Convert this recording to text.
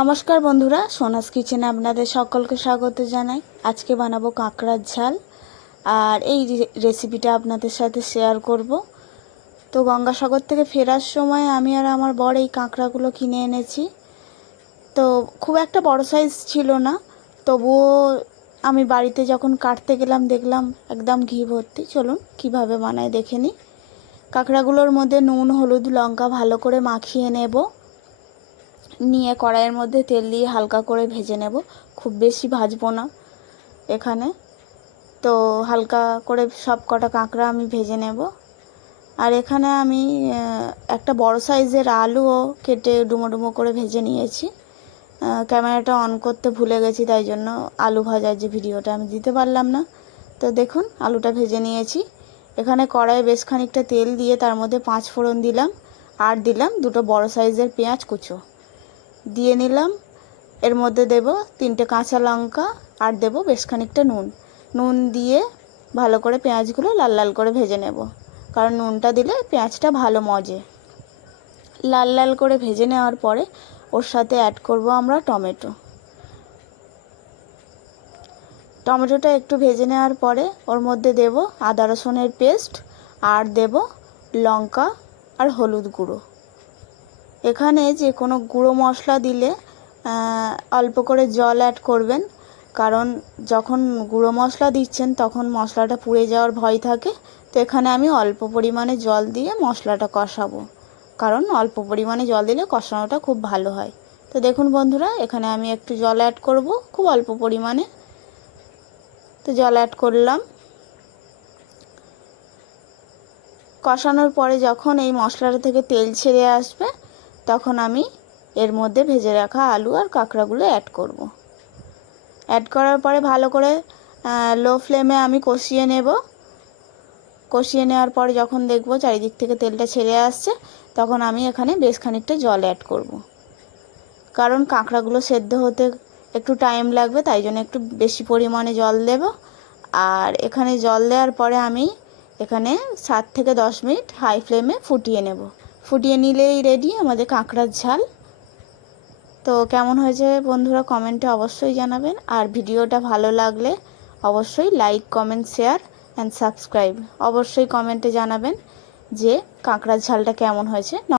নমস্কার বন্ধুরা, সোনাস কিচেনে আপনাদের সকলকে স্বাগত জানাই। আজকে বানাবো কাঁকড়ার ঝাল, আর এই রেসিপিটা আপনাদের সাথে শেয়ার করব। তো গঙ্গাসাগর থেকে ফেরার সময় আমি আর আমার বর এই কাঁকড়াগুলো কিনে এনেছি। তো খুব একটা বড় সাইজ ছিল না, তবুও আমি বাড়িতে যখন কাটতে গেলাম দেখলাম একদম ঘি ভর্তি। চলুন কিভাবে বানায় দেখে নিই। কাঁকড়াগুলোর মধ্যে নুন, হলুদ, লঙ্কা ভালো করে মাখিয়ে নেব। নিয়ে কড়াইয়ের মধ্যে তেল দিয়ে হালকা করে ভেজে নেব, খুব বেশি ভাজবো না এখানে। তো হালকা করে সব কটা কাঁকড়া আমি ভেজে নেব। আর এখানে আমি একটা বড় সাইজের আলুও কেটে ডুমো ডুমো করে ভেজে নিয়েছি। ক্যামেরাটা অন করতে ভুলে গেছি, তাই জন্য আলু ভাজার যে ভিডিওটা আমি দিতে পারলাম না। তো দেখুন আলুটা ভেজে নিয়েছি। এখানে কড়াইয়ে বেশ খানিকটা তেল দিয়ে তার মধ্যে 5 ফোড়ন দিলাম, আর দিলাম 2টো বড় সাইজের পেঁয়াজ কুচো দিয়ে নিলাম। এর মধ্যে দেব 3টে কাঁচা লঙ্কা, আর দেব বেশ খানিকটা নুন দিয়ে ভালো করে পেঁয়াজগুলো লাল লাল করে ভেজে নেব, কারণ নুনটা দিলে পেঁয়াজটা ভালো মজে। লাল লাল করে ভেজে নেওয়ার পরে ওর সাথে অ্যাড করব আমরা টমেটোটা একটু ভেজে নেওয়ার পরে ওর মধ্যে দেব আদা রসুনের পেস্ট, আর দেব লঙ্কা আর হলুদ গুঁড়ো। এখানে যে কোনো গুঁড়ো মশলা দিলে অল্প করে জল অ্যাড করবেন, কারণ যখন গুঁড়ো মশলা দিচ্ছেন তখন মশলাটা পুড়ে যাওয়ার ভয় থাকে। তো এখানে আমি অল্প পরিমাণে জল দিয়ে মশলাটা কষাবো, কারণ অল্প পরিমাণে জল দিলে কষানোটা খুব ভালো হয়। তো দেখুন বন্ধুরা, এখানে আমি একটু জল অ্যাড করব, খুব অল্প পরিমাণে। তো জল অ্যাড করলাম। কষানোর পরে যখন এই মশলাটা থেকে তেল ছেড়ে আসবে, তখন আমি এর মধ্যে ভেজে রাখা আলু আর কাঁকড়াগুলো অ্যাড করব। অ্যাড করার পরে ভালো করে লো ফ্লেমে আমি কষিয়ে নেব। কষিয়ে নেওয়ার পরে যখন দেখব চারিদিক থেকে তেলটা ছেড়ে আসছে, তখন আমি এখানে বেশ খানিকটা জল অ্যাড করব, কারণ কাঁকড়াগুলো সেদ্ধ হতে একটু টাইম লাগবে, তাই জন্য একটু বেশি পরিমাণে জল দেব। আর এখানে জল দেওয়ার পরে আমি এখানে 7 থেকে 10 মিনিট হাই ফ্লেমে ফুটিয়ে নেব। ফুটিয়ে নিলেই রেডি আমাদের কাঁকড়ার ঝাল। তো কেমন হয়েছে বন্ধুরা কমেন্টে অবশ্যই জানাবেন, আর ভিডিওটা ভালো লাগলে অবশ্যই like, comment, share and subscribe অবশ্যই কমেন্টে জানাবেন যে কাঁকড়ার ঝালটা কেমন হয়েছে।